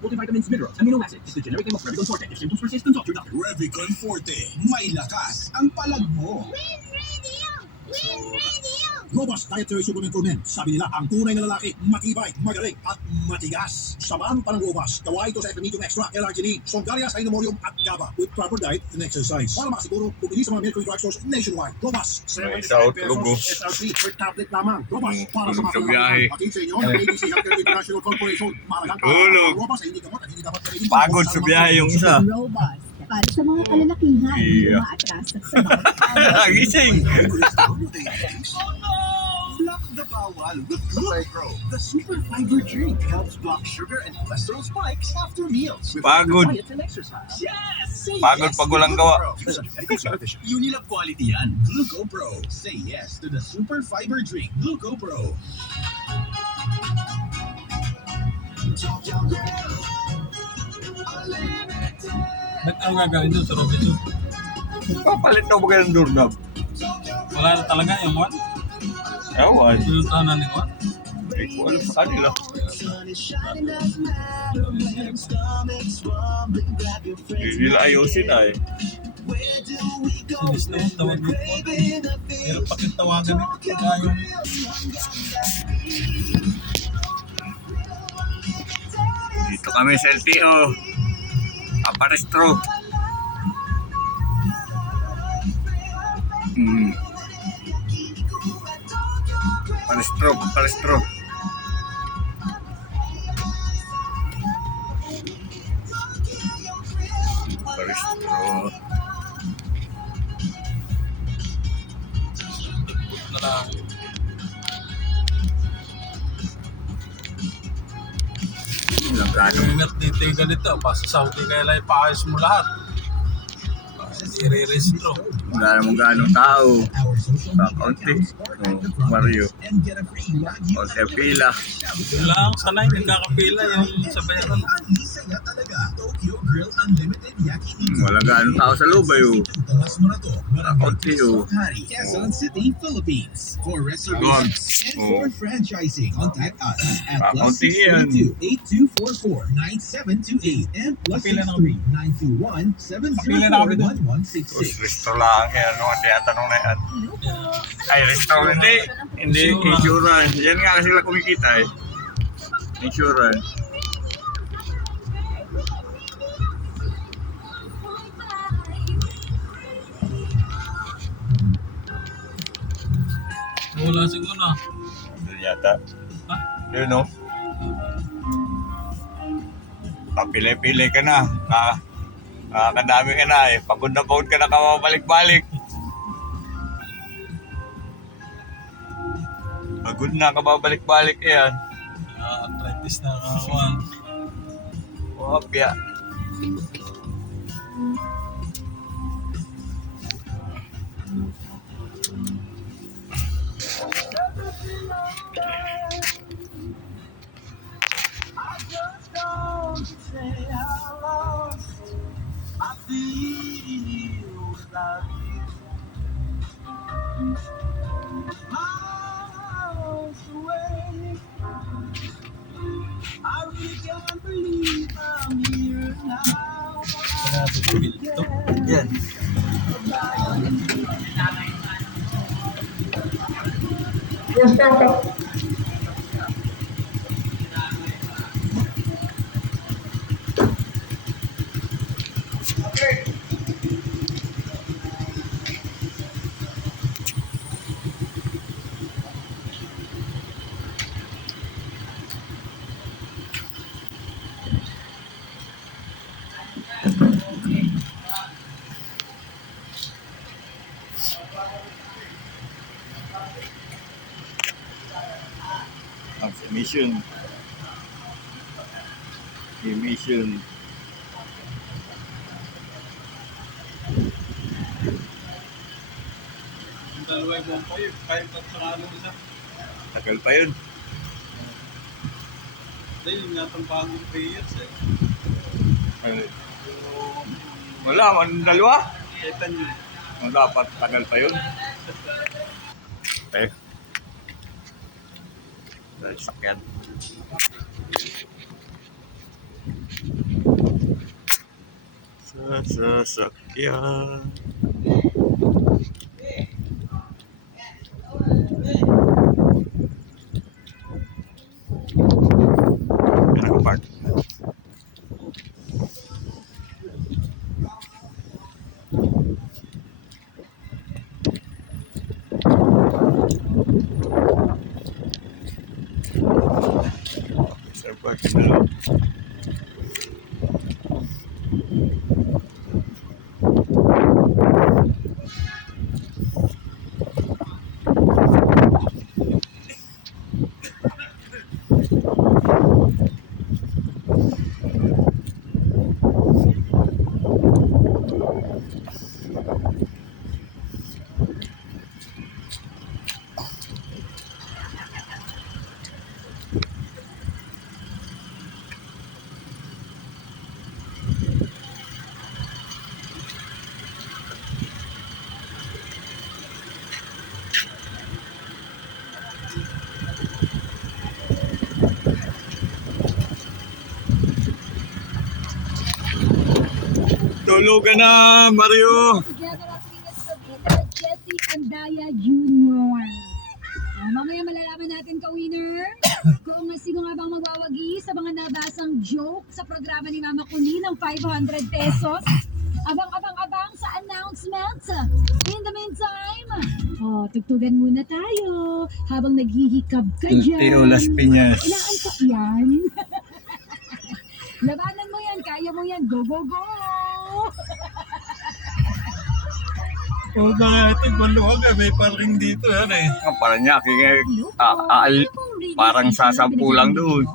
Multivitamins, minerals, amino acids. It's the generic name of Revicon Forte. If symptoms persist, consult your doctor. Revicon Forte. May lakas ang palag mo. Win Radio! Win Radio! Robust Dietary Supplement for Men. Sabi nila, ang tunay na lalaki, matibay, magaling, at matigas. Samahan pa ng Robust. Gawa ito sa Epimedium Extra, L-Arginine, Songalia, Cynomorium, at GABA. With proper diet and exercise. Para makasiguro, bumili sa mga Mercury drugstores nationwide. Robust. 75 pesos SRP per tablet lamang. Robust. Para sa mga lalaki. Atin sa inyo, ng ABC Healthcare International Corporation. Mahalagang para. Robust ay hindi gamot at hindi dapat gamitin. Pagod sa biyahe yung isa. Robust. Para sa mga kalalakihan, umaatras at sa mga Gising! Block the bawal with GlucoPro. The super fiber drink helps block sugar and cholesterol spikes after meals. Pagod. Diet and exercise. Yes! Say Pagod yes pag to walang gawa. GlucoPro. Use a medical supervision. Unilab quality yan. GlucoPro. Say yes to the super fiber drink. GlucoPro. Ba't ang gagawin doon sa Robinson? Papalit daw ba kayo ng doorknob? Wala na talaga yung one? Ewan. Pinuntahan na ni Juan? Hindi ko alam sa kanila. Hindi nila ayusin na eh. Sinis na yung tawag mo po. Pero pakitawagan mo pagka yung... Dito kami sa LTO. Aparestro. Aparestro. Aparestro. na lang. Ingat dito yung ganito. Basta Saudi kaya lang ipaayos mo lahat. I-re-restro. Wala namang ganong tao. Kaunti. Mario. Kaunti ang pila. Yun lang, sanay, nagkakapila yung sa bayaran. Walang ganong tao sa loob eh. Kaunti oh. Quezon City, Philippines. For reservations and for franchising, contact us at Kaunti yan. +632-8244-9728 and +63921-704-1166. Resto lang yan. Ano ang tinatanong na yan? Ay, resto. Hindi. Hindi. Insurance. Yan nga sila kumikita eh. Insurance. Wala siguro. Doon yata. Ha? Yun no? Papili-pili ka na. Kadami ka na eh. Pagod na pagod ka na kamabalik-balik. Pagod na kababalik-balik yan. Arthritis na kawan. Wapya. Yan. Emission. Emission. Yung dalawa yung bomba yun. Kahit at saka ano isa. Tagal pa yun. Dahil yung natang bagong players eh. Wala, ang dalawa. Ketan yun. Dapat tagal pa yun. Eh. Sakyan. Sa sasakyan. Yan ako park. Sa park na lang. Tulugan na, Mario! Together at Jesse Andaya Jr. Mamaya malalaman natin ka-winner kung sino nga bang magwawagi sa mga nabasang joke sa programa ni Mama Kuni ng 500 pesos. Abang-abang-abang sa announcement. In the meantime, tugtugan muna tayo habang naghihikab ka dyan. Tio Las Piñas. Inaantok yan. Labanan mo yan, kaya mo yan. Go, go, go! Oh, ito, maluwag eh. May parking dito yan eh. Parang niya, parang sasampu lang doon.